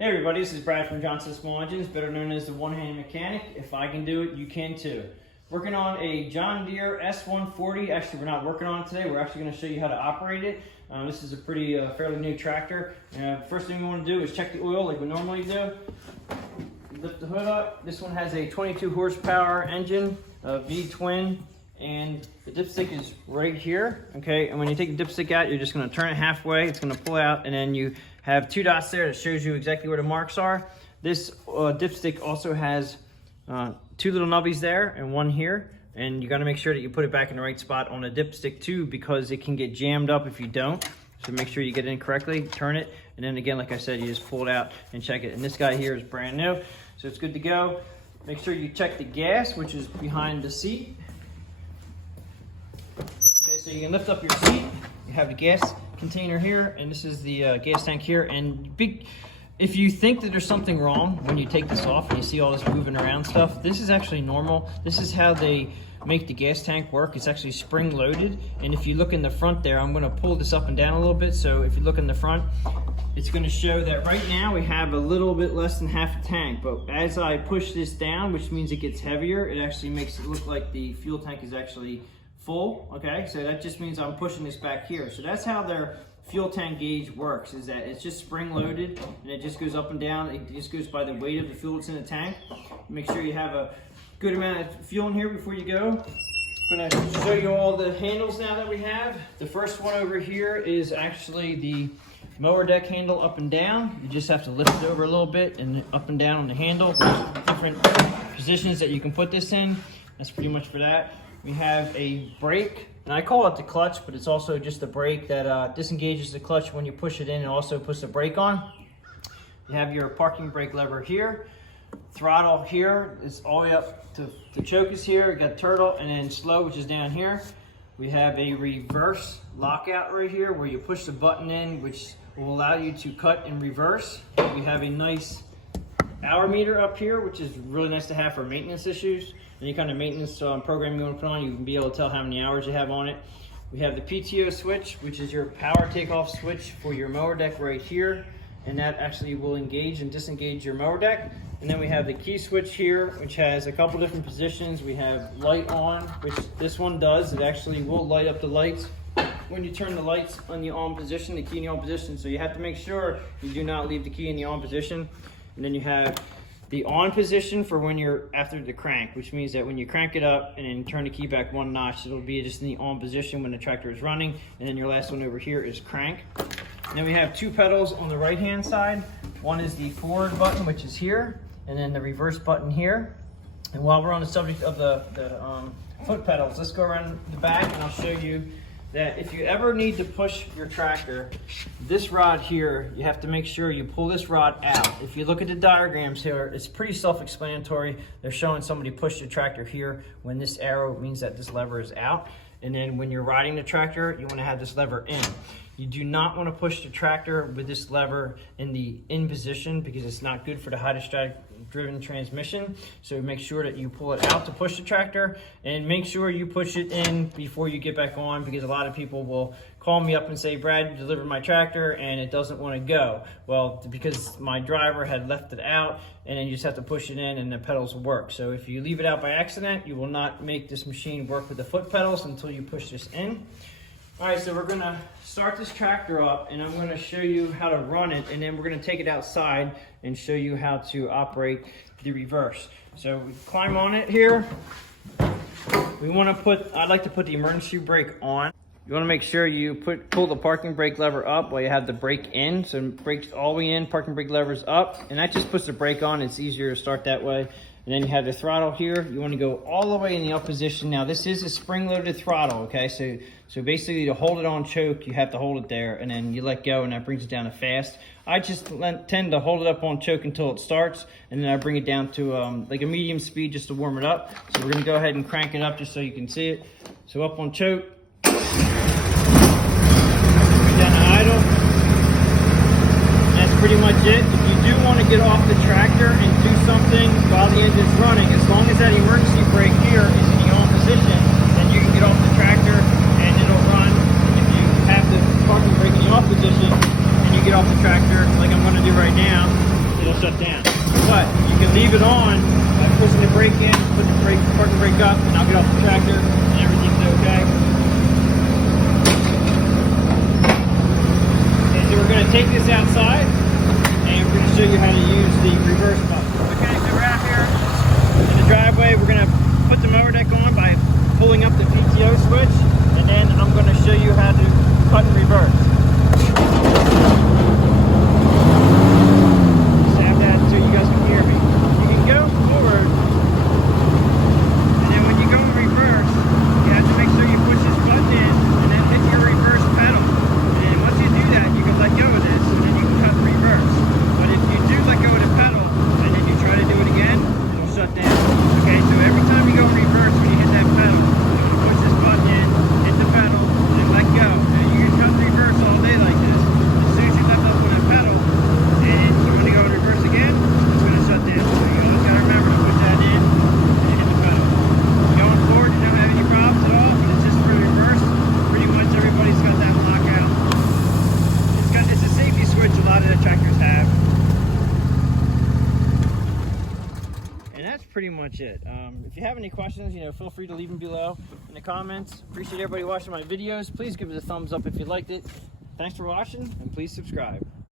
Hey everybody, this is Brad from John Deere Small Engines, better known as the one-handed mechanic. If I can do it, you can too. Working on a John Deere S140. Actually, we're not working on it today. We're actually going to show you how to operate it. This is a pretty fairly new tractor. First thing we want to do is check the oil like we normally do. Lift the hood up. This one has a 22 horsepower engine, V-twin, and the dipstick is right here. Okay, and when you take the dipstick out, you're just going to turn it halfway. It's going to pull out, and then you have two dots there that shows you exactly where the marks are. This dipstick also has two little nubbies there and one here, and you got to make sure that you put it back in the right spot on the dipstick too, because it can get jammed up if you don't. So make sure you get it in correctly, turn it, and then again, like I said, you just pull it out and check it. And this guy here is brand new, so it's good to go. Make sure you check the gas, which is behind the seat. Okay, so you can lift up your seat. You have the gas container here, and this is the gas tank here. And if you think that there's something wrong when you take this off and you see all this moving around stuff, this is actually normal. This is how they make the gas tank work. It's actually spring loaded, and if you look in the front there, I'm going to pull this up and down a little bit. So if you look in the front, it's going to show that right now we have a little bit less than half a tank, but as I push this down, which means it gets heavier, it actually makes it look like the fuel tank is actually full. Okay, so that just means I'm pushing this back here. So that's how their fuel tank gauge works, is that it's just spring loaded and it just goes up and down. It just goes by the weight of the fuel that's in the tank. Make sure you have a good amount of fuel in here before you go. I'm going to show you all the handles now that we have. The first one over here is actually the mower deck handle, up and down. You just have to lift it over a little bit and up and down on the handle. There's different positions that you can put this in. That's pretty much for that. We have a brake, and I call it the clutch, but it's also just the brake that disengages the clutch when you push it in and also puts the brake on. You have your parking brake lever here. Throttle here is all the way up to the choke is here. You got turtle, and then slow, which is down here. We have a reverse lockout right here where you push the button in, which will allow you to cut in reverse. We have a nice hour meter up here, which is really nice to have for maintenance issues. Any kind of maintenance program you want to put on, you can be able to tell how many hours you have on it. We have the Pto Switch, which is your power takeoff switch for your mower deck right here, and that actually will engage and disengage your mower deck. And then we have the key switch here, which has a couple different positions. We have light on, which this one does. It actually will light up the lights when you turn the lights on the on position, the key in the on position. So you have to make sure you do not leave the key in the on position. And then you have the on position for when you're after the crank, which means that when you crank it up and then turn the key back one notch, it'll be just in the on position when the tractor is running. And then your last one over here is crank. And then we have two pedals on the right hand side. One is the forward button, which is here, and then the reverse button here. And while we're on the subject of the foot pedals, let's go around the back and I'll show you that if you ever need to push your tractor, this rod here, you have to make sure you pull this rod out. If you look at the diagrams here, it's pretty self-explanatory. They're showing somebody push the tractor here when this arrow means that this lever is out. And then when you're riding the tractor, you want to have this lever in. You do not want to push the tractor with this lever in the in position, because it's not good for the hydrostatic driven transmission. So make sure that you pull it out to push the tractor, and make sure you push it in before you get back on, because a lot of people will call me up and say, Brad, you delivered my tractor and it doesn't want to go. Well, because my driver had left it out, and then you just have to push it in and the pedals will work. So if you leave it out by accident, you will not make this machine work with the foot pedals until you push this in. All right, so we're gonna start this tractor up, and I'm gonna show you how to run it, and then we're gonna take it outside and show you how to operate the reverse. So we climb on it here. I'd like to put the emergency brake on. You wanna make sure you pull the parking brake lever up while you have the brake in. So brake's all the way in, parking brake lever's up, and that just puts the brake on. It's easier to start that way. And then you have the throttle here. You want to go all the way in the up position. Now this is a spring-loaded throttle, okay? So basically to hold it on choke, you have to hold it there, and then you let go, and that brings it down to fast. I just tend to hold it up on choke until it starts, and then I bring it down to like a medium speed just to warm it up. So we're gonna go ahead and crank it up just so you can see it. So up on choke, bring it down to idle. That's pretty much it. If you do want to get off the tractor and do something while the engine's running, as long as that emergency brake here is in the on position, then you can get off the tractor and it'll run. And if you have the parking brake in the off position and you get off the tractor, like I'm going to do right now, shut down. But you can leave it on by pushing the brake in, put the parking brake up, and I'll get off the tractor, and everything's okay. Okay, so we're going to take this outside, and we're going to show you how to use the reverse button. Okay, so we're out here in the driveway. We're going to put the mower deck on by pulling up the Pto switch, and then I'm going to show you how to cut and reverse. Just have that so you guys can hear me. You can go forward, and then when you go in reverse, you have to make sure you push this button in and then hit your reverse pedal. And once you do that, you can let go of this, and then you can cut and reverse. But if you do let go of the pedal, and then you try to do it again, it'll shut down. Okay, so every time you go in reverse, when you hit that pedal, you push this button in, hit the pedal, and then let go. And you can cut and reverse all day like this. As soon as you let up on that pedal, and you want to go in reverse again, it's going to shut down. So you always got to remember to put that in and hit the pedal. Going forward, you don't have any problems at all, but it's just for reverse. Pretty much everybody's got that lockout. It's a safety switch a lot of the tractors have. And that's pretty much it. If you have any questions, feel free to leave them below in the comments. Appreciate everybody watching my videos. Please give it a thumbs up if you liked it. Thanks for watching, and please subscribe.